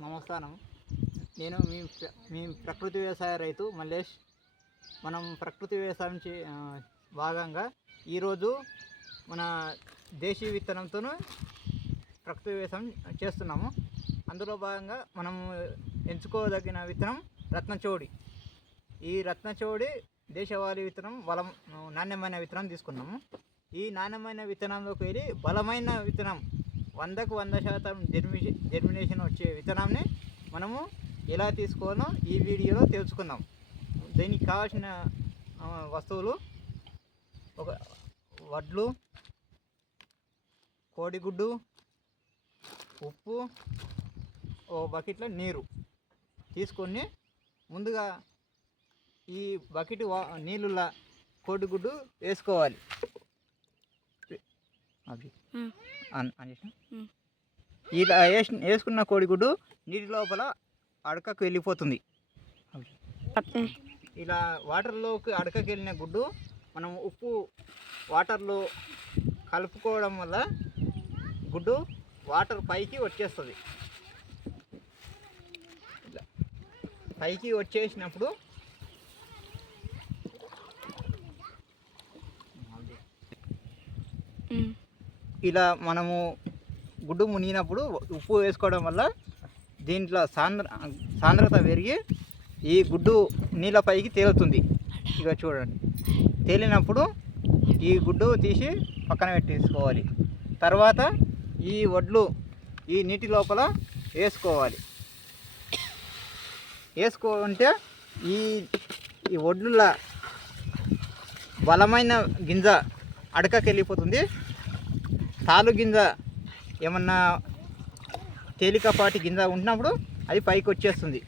నమస్కారం. నేను మీ మీ ప్రకృతి వ్యవసాయ రైతు మల్లేష్. మనం ప్రకృతి వ్యవసాయం చే భాగంగా ఈరోజు మన దేశీ విత్తనంతో ప్రకృతి వ్యవసాయం చేస్తున్నాము. అందులో భాగంగా మనం ఎంచుకోదగిన విత్తనం రత్నచోడి. ఈ రత్నచోడి దేశవాళీ విత్తనం బలం నాణ్యమైన విత్తనం తీసుకున్నాము. ఈ నాణ్యమైన విత్తనంలోకి వెళ్ళి బలమైన విత్తనం వందకు వంద శాతం జర్మి జర్మినేషన్ వచ్చే విత్తనాన్ని మనము ఎలా తీసుకోవాలో ఈ వీడియోలో తెలుసుకుందాం. దీనికి కావాల్సిన వస్తువులు ఒక వడ్లు కోడిగుడ్డు ఉప్పు ఓ బకెట్లో నీరు తీసుకొని ముందుగా ఈ బకెట్ వా కోడిగుడ్డు వేసుకోవాలి. చేసిన? మ్మ్. ఇలా వేసి వేసుకున్న కోడిగుడ్డు నీటి లోపల అడకకు వెళ్ళిపోతుంది. ఇలా వాటర్లోకి అడకకి వెళ్ళిన గుడ్డు మనం ఉప్పు వాటర్లో కలుపుకోవడం వల్ల గుడ్డు వాటర్ పైకి వచ్చేస్తుంది. ఇలా. పైకి వచ్చేసినప్పుడు ఇలా మనము గుడ్డు మునిగినప్పుడు ఉప్పు వేసుకోవడం వల్ల దీంట్లో సాంద్ర సాంద్రత పెరిగి ఈ గుడ్డు నీళ్ళ పైకి తేలుతుంది. ఇక చూడండి. తేలినప్పుడు ఈ గుడ్డు తీసి పక్కన పెట్టేసుకోవాలి. తర్వాత ఈ వడ్లు ఈ నీటి లోపల వేసుకోవాలి. వేసుకుంటే ఈ ఈ వడ్లుల బలమైన గింజ అడకకి వెళ్ళిపోతుంది తాలు గింజ ఏమన్నా తేలికపాటి గింజ ఉన్నప్పుడు అది పైకి వచ్చేస్తుంది.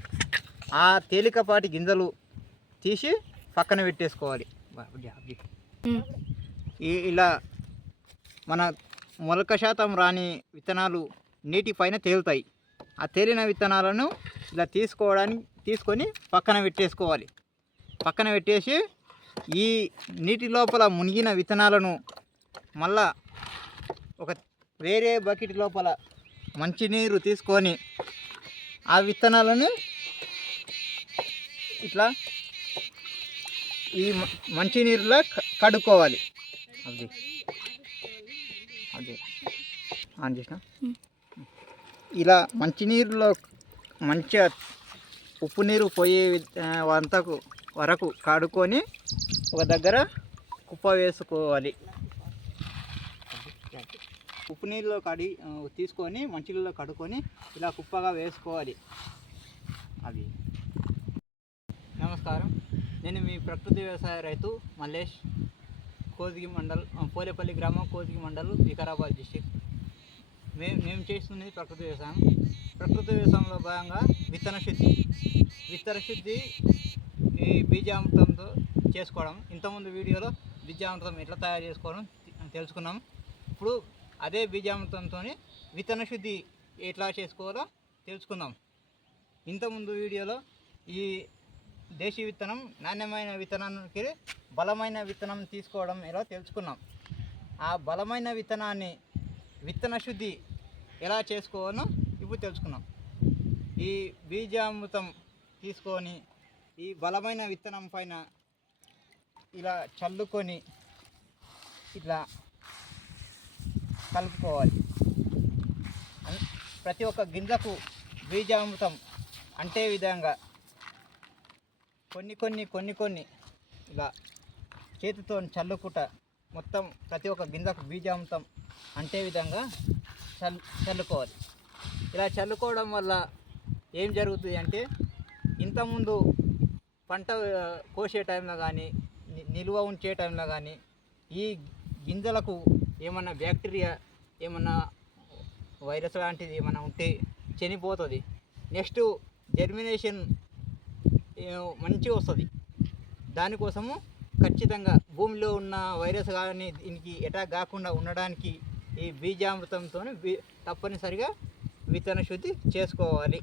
ఆ తేలికపాటి గింజలు తీసి పక్కన పెట్టేసుకోవాలి. ఇలా మన మొలక శాతం రాని విత్తనాలు నీటి పైన తేలుతాయి. ఆ తేలిన విత్తనాలను ఇలా తీసుకోవడానికి తీసుకొని పక్కన పెట్టేసుకోవాలి. పక్కన పెట్టేసి ఈ నీటి లోపల మునిగిన విత్తనాలను మళ్ళా ఒక వేరే బకెట్ లోపల మంచినీరు తీసుకొని ఆ విత్తనాలను ఇట్లా ఈ మంచినీరులో కడుక్కోవాలి. అది. అదే. ఆన్ చేసిన. ఇలా మంచినీరులో మంచిగా ఉప్పు నీరు పోయే వంతకు వరకు కడుక్కొని ఒక దగ్గర కుప్ప వేసుకోవాలి. ఉప్పు నీళ్ళలో కడి తీసుకొని మంచినీళ్ళలో కడుక్కొని ఇలా కుప్పగా వేసుకోవాలి. అది. నమస్కారం. నేను మీ ప్రకృతి వ్యవసాయ రైతు మల్లేష్. కోదిగి మండల్ పోలేపల్లి గ్రామం కోదిగి మండల్ వికారాబాద్ డిస్టిక్. మేము మేము చేస్తున్నది ప్రకృతి వ్యవసాయం. ప్రకృతి వ్యవసాయంలో భాగంగా విత్తన శుద్ధి. విత్తన శుద్ధి ఈ బీజామృతంతో చేసుకోవడం. ఇంతకుముందు వీడియోలో బీజామృతం ఎట్లా తయారు చేసుకోవడం తెలుసుకున్నాం. ఇప్పుడు అదే బీజామృతంతో విత్తన శుద్ధి ఎట్లా చేసుకోవాలో తెలుసుకుందాం. ఇంతకుముందు వీడియోలో ఈ దేశీ విత్తనం నాణ్యమైన విత్తనానికి బలమైన విత్తనం తీసుకోవడం ఎలా తెలుసుకున్నాం. ఆ బలమైన విత్తనాన్ని విత్తన శుద్ధి ఎలా చేసుకోవాలో ఇప్పుడు తెలుసుకున్నాం. ఈ బీజామృతం తీసుకొని ఈ బలమైన విత్తనం పైన ఇలా చల్లుకొని ఇట్లా కలుపుకోవాలి. అన్- ప్రతి ఒక్క గింజకు బీజామృతం అంటే విధంగా కొన్ని కొన్ని కొన్ని కొన్ని ఇలా చేతితో చల్లుకుట మొత్తం ప్రతి ఒక్క గింజకు బీజామృతం అంటే విధంగా చల్ చల్లుకోవాలి. ఇలా చల్లుకోవడం వల్ల ఏం జరుగుతుంది అంటే ఇంతకుముందు పంట కోసే టైంలో కానీ నిల్వ ఉంచే టైంలో కానీ ఈ గింజలకు ఏమన్నా బ్యాక్టీరియా ఏమన్నా వైరస్ లాంటిది ఏమన్నా ఉంటే చనిపోతుంది. నెక్స్ట్ జర్మినేషన్ మంచిగా వస్తుంది. దానికోసము ఖచ్చితంగా భూమిలో ఉన్న వైరస్ కానీ దీనికి ఎటాక్ కాకుండా ఉండడానికి ఈ బీజామృతంతో తప్పనిసరిగా విత్తన శుద్ధి చేసుకోవాలి.